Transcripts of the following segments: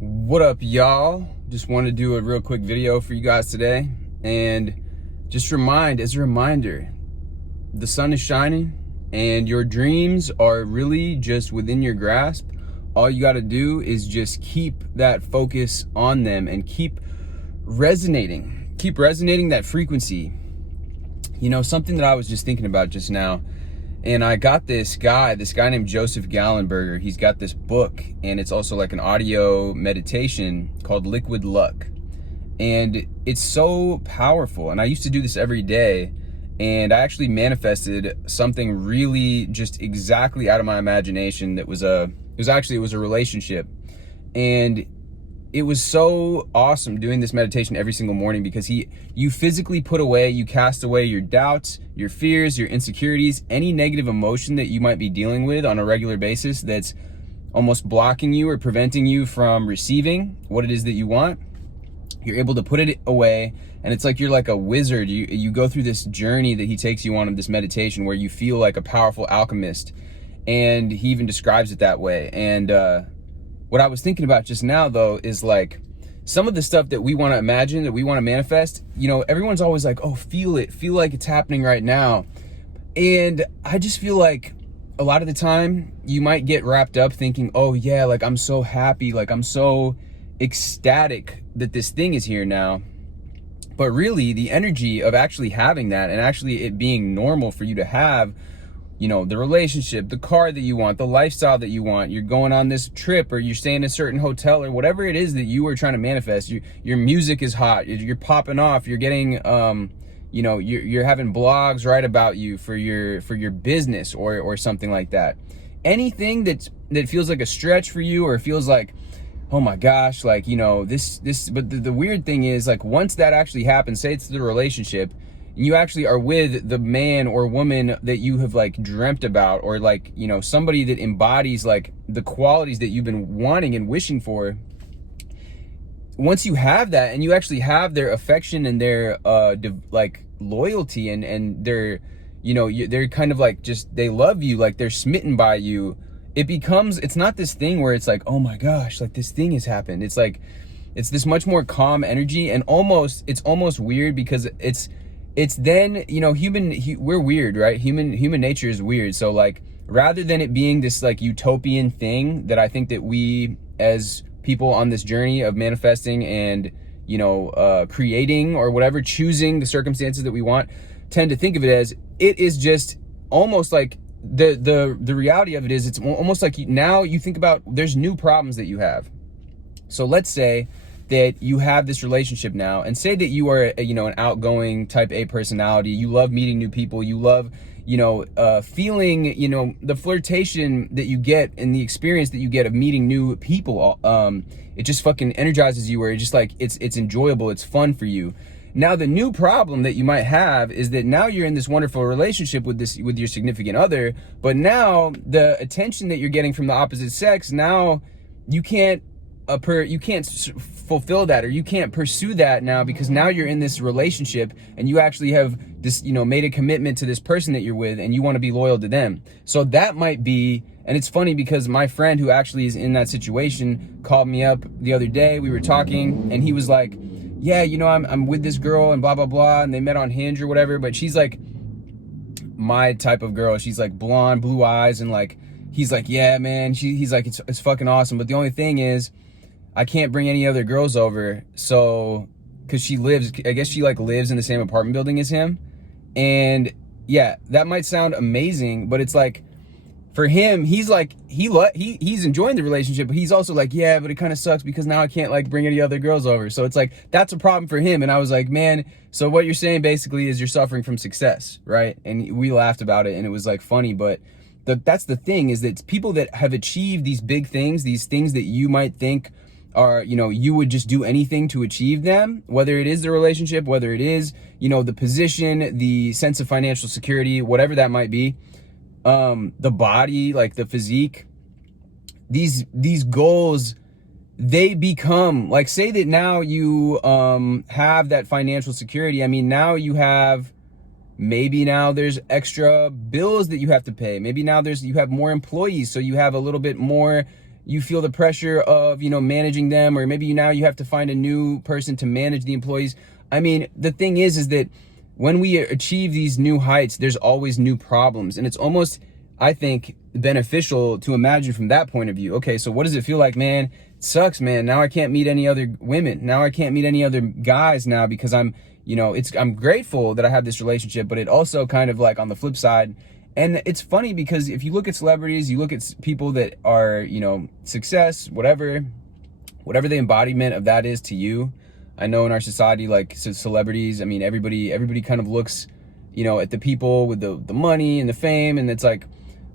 What up, y'all? Just want to do a real quick video for you guys today, and just as a reminder, the sun is shining and your dreams are really just within your grasp. All you got to do is just keep that focus on them and keep resonating that frequency. You know, something that I was just thinking about just now, and I got this guy named Joseph Gallenberger. He's got this book, and it's also like an audio meditation called Liquid Luck. And it's so powerful. And I used to do this every day, and I actually manifested something really just exactly out of my imagination. It was a relationship. And it was so awesome doing this meditation every single morning, because you physically you cast away your doubts, your fears, your insecurities, any negative emotion that you might be dealing with on a regular basis that's almost blocking you or preventing you from receiving what it is that you want. You're able to put it away, and it's like you're like a wizard. You go through this journey that he takes you on of this meditation where you feel like a powerful alchemist, and he even describes it that way. And what I was thinking about just now, though, is like some of the stuff that we want to imagine, that we want to manifest. You know, everyone's always like, oh, feel like it's happening right now. And I just feel like a lot of the time you might get wrapped up thinking, oh yeah, like I'm so happy, like I'm so ecstatic that this thing is here now. But really, the energy of actually having that, and actually it being normal for you to have, you know, the relationship, the car that you want, the lifestyle that you want, you're going on this trip, or you're staying in a certain hotel, or whatever it is that you are trying to manifest. Your music is hot, you're popping off, you're getting, you know, you're having blogs write about you for your business or something like that. Anything that feels like a stretch for you, or feels like, oh my gosh, like, you know, this, but the weird thing is, like, once that actually happens, say it's the relationship, you actually are with the man or woman that you have like dreamt about, or like, you know, somebody that embodies like the qualities that you've been wanting and wishing for. Once you have that, and you actually have their affection and their like loyalty, and their, you know, they're kind of like, just, they love you, like they're smitten by you. It's not this thing where it's like, oh my gosh, like this thing has happened. It's like, it's this much more calm energy, and it's almost weird, because it's then, you know, we're weird, right? Human nature is weird. So like, rather than it being this like utopian thing that I think that we as people on this journey of manifesting and, you know, creating or whatever, choosing the circumstances that we want, tend to think of it as, it is just almost like the reality of it is, it's almost like now you think about, there's new problems that you have. So let's say that you have this relationship now, and say that you are, you know, an outgoing type A personality. You love meeting new people. You love, you know, feeling, you know, the flirtation that you get and the experience that you get of meeting new people. It just fucking energizes you, where it's just like, it's enjoyable. It's fun for you. Now, the new problem that you might have is that now you're in this wonderful relationship with your significant other, but now the attention that you're getting from the opposite sex, now you can't fulfill that, or you can't pursue that now, because now you're in this relationship, and you actually have this, you know, made a commitment to this person that you're with, and you want to be loyal to them. So that might be, and it's funny because my friend who actually is in that situation called me up the other day. We were talking, and he was like, yeah, you know, I'm with this girl and blah blah blah, and they met on Hinge or whatever, but she's like my type of girl. She's like blonde, blue eyes, and like, he's like, yeah man, he's like, it's fucking awesome, but the only thing is, I can't bring any other girls over. So, cause I guess she like lives in the same apartment building as him. And yeah, that might sound amazing, but it's like, for him, he's like, he's enjoying the relationship, but he's also like, yeah, but it kind of sucks because now I can't like bring any other girls over. So it's like, that's a problem for him. And I was like, man, so what you're saying basically is you're suffering from success, right? And we laughed about it, and it was like funny, but that's the thing, is that it's people that have achieved these big things, these things that you might think are, you know, you would just do anything to achieve them, whether it is the relationship, whether it is, you know, the position, the sense of financial security, whatever that might be, the body, like the physique, these goals, they become like, say that now you have that financial security. I mean, now you have, maybe now there's extra bills that you have to pay. Maybe now you have more employees, so you have a little bit more you feel the pressure of, you know, managing them, or maybe now you have to find a new person to manage the employees. I mean, the thing is that when we achieve these new heights, there's always new problems. And it's almost, I think, beneficial to imagine from that point of view. Okay, so what does it feel like, man? It sucks, man. Now I can't meet any other women. Now I can't meet any other guys now because I'm, you know, I'm grateful that I have this relationship, but it also kind of like on the flip side. And it's funny because if you look at celebrities, you look at people that are, you know, success, whatever the embodiment of that is to you. I know in our society, like celebrities, I mean, everybody kind of looks, you know, at the people with the money and the fame, and it's like,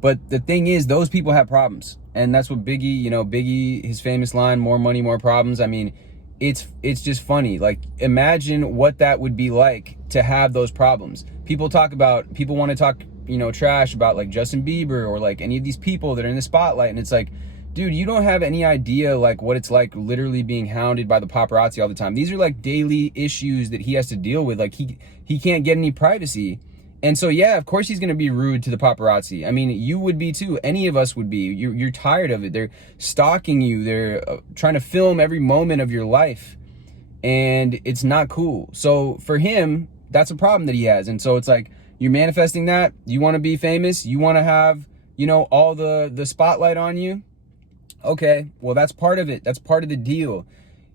but the thing is, those people have problems. And that's what Biggie, his famous line, more money, more problems. I mean, it's just funny. Like, imagine what that would be like to have those problems. People want to talk, you know, trash about like Justin Bieber or like any of these people that are in the spotlight. And it's like, dude, you don't have any idea like what it's like literally being hounded by the paparazzi all the time. These are like daily issues that he has to deal with. Like he can't get any privacy. And so, yeah, of course he's going to be rude to the paparazzi. I mean, you would be too. Any of us would be. You're tired of it. They're stalking you. They're trying to film every moment of your life. And it's not cool. So for him, that's a problem that he has. And so it's like, you're manifesting that. You want to be famous. You want to have, you know, all the spotlight on you. Okay, well, that's part of it. That's part of the deal.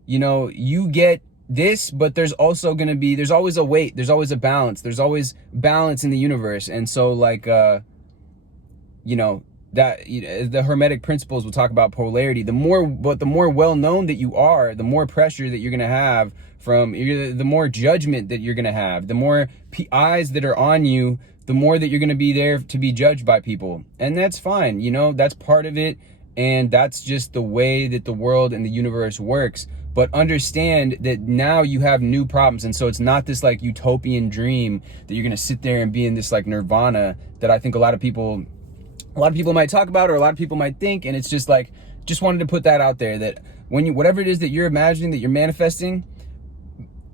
You know, you get this, but there's always a weight. There's always a balance. There's always balance in the universe. And so like, you know, that the Hermetic principles will talk about polarity. The more well-known that you are, the more pressure that you're going to have the more judgment that you're going to have, the more eyes that are on you, the more that you're going to be there to be judged by people. And that's fine. You know, that's part of it. And that's just the way that the world and the universe works. But understand that now you have new problems. And so it's not this like utopian dream that you're going to sit there and be in this like nirvana that I think a lot of people might talk about, or a lot of people might think. And it's just like, just wanted to put that out there, that whatever it is that you're imagining, that you're manifesting,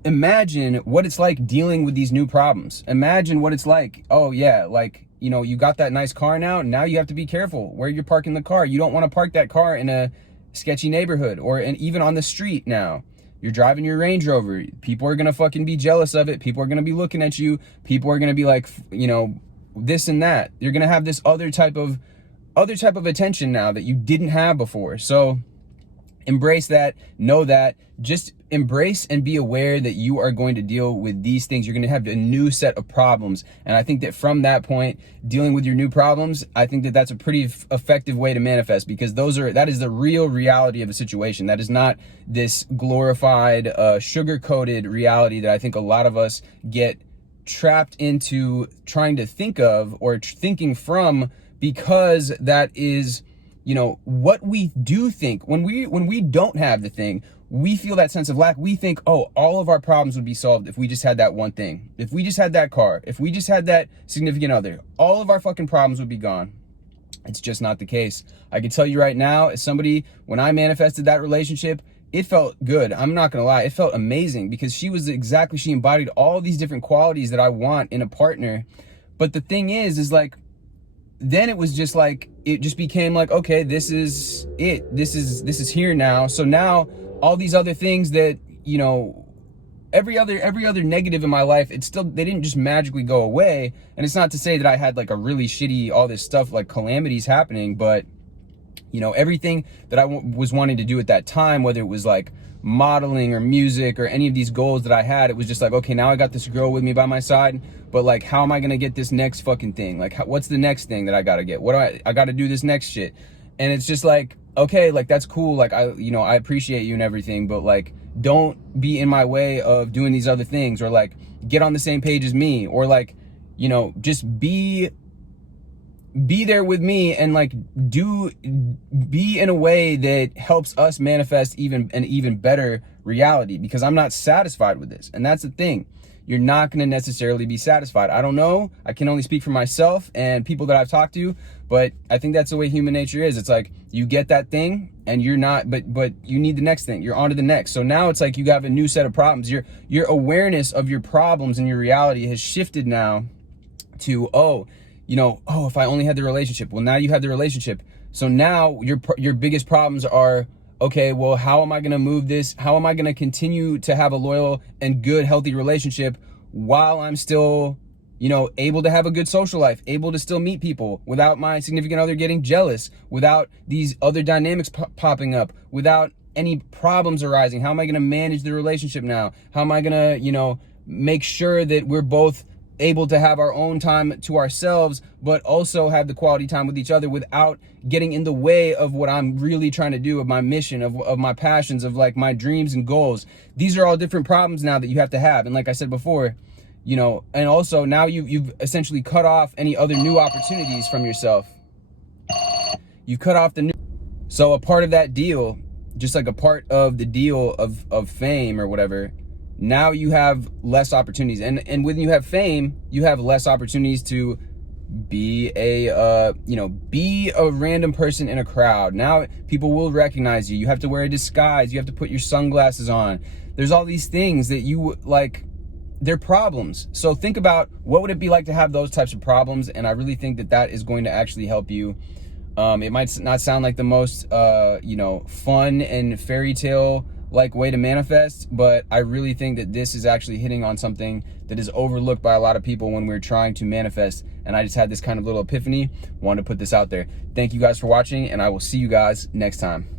imagine what it's like dealing with these new problems. Imagine what it's like. Oh yeah, like, you know, you got that nice car now you have to be careful where you're parking the car. You don't want to park that car in a sketchy neighborhood, and even on the street. Now you're driving your Range Rover. People are going to fucking be jealous of it. People are going to be looking at you. People are going to be like, you know, this and that. You're going to have this other type of attention now that you didn't have before. So embrace that, know that, just embrace and be aware that you are going to deal with these things. You're going to have a new set of problems. And I think that from that point, dealing with your new problems, I think that that's a pretty effective way to manifest, because that is the real reality of a situation. That is not this glorified, sugar-coated reality that I think a lot of us get trapped into trying to think of or thinking from, because that is, you know, what we do think. When we don't have the thing, we feel that sense of lack. We think, oh, all of our problems would be solved if we just had that one thing. If we just had that car, if we just had that significant other, all of our fucking problems would be gone. It's just not the case. I can tell you right now, as somebody, when I manifested that relationship, it felt good. I'm not gonna lie, it felt amazing, because she embodied all these different qualities that I want in a partner. But the thing is like, then it was just like, it just became like, okay, this is it. This is here now. So now all these other things that, you know, every other negative in my life, they didn't just magically go away. And it's not to say that I had like a really shitty, all this stuff, like calamities happening, but you know, everything that I was wanting to do at that time, whether it was like modeling or music or any of these goals that I had, it was just like, okay, now I got this girl with me by my side, but like, how am I gonna get this next fucking thing? Like, what's the next thing that I gotta get? I gotta do this next shit. And it's just like, okay, like, that's cool. Like, I appreciate you and everything, but like, don't be in my way of doing these other things, or like, get on the same page as me, or like, you know, just be there with me, and like, be in a way that helps us manifest an even better reality, because I'm not satisfied with this. And that's the thing. You're not going to necessarily be satisfied. I don't know. I can only speak for myself and people that I've talked to, but I think that's the way human nature is. It's like, you get that thing and you're not, but you need the next thing. You're on to the next. So now it's like you have a new set of problems. Your awareness of your problems and your reality has shifted now to, if I only had the relationship. Well, now you have the relationship. So now your biggest problems are, okay, well, how am I going to move this? How am I going to continue to have a loyal and good, healthy relationship while I'm still, you know, able to have a good social life, able to still meet people without my significant other getting jealous, without these other dynamics popping up, without any problems arising? How am I going to manage the relationship now? How am I going to, you know, make sure that we're both able to have our own time to ourselves, but also have the quality time with each other without getting in the way of what I'm really trying to do, of my mission, of my passions, of like my dreams and goals? These are all different problems now that you have to have. And like I said before, you know, and also now you've essentially cut off any other new opportunities from yourself. You've cut off the new. So a part of that deal, just like a part of the deal of fame or whatever, now you have less opportunities. And when you have fame, you have less opportunities to be a, you know, be a random person in a crowd. Now people will recognize you. You have to wear a disguise. You have to put your sunglasses on. There's all these things that you like, they're problems. So think about what would it be like to have those types of problems. And I really think that that is going to actually help you. It might not sound like the most, you know, fun and fairy tale like way to manifest, but I really think that this is actually hitting on something that is overlooked by a lot of people when we're trying to manifest. And I just had this kind of little epiphany, wanted to put this out there. Thank you guys for watching, and I will see you guys next time.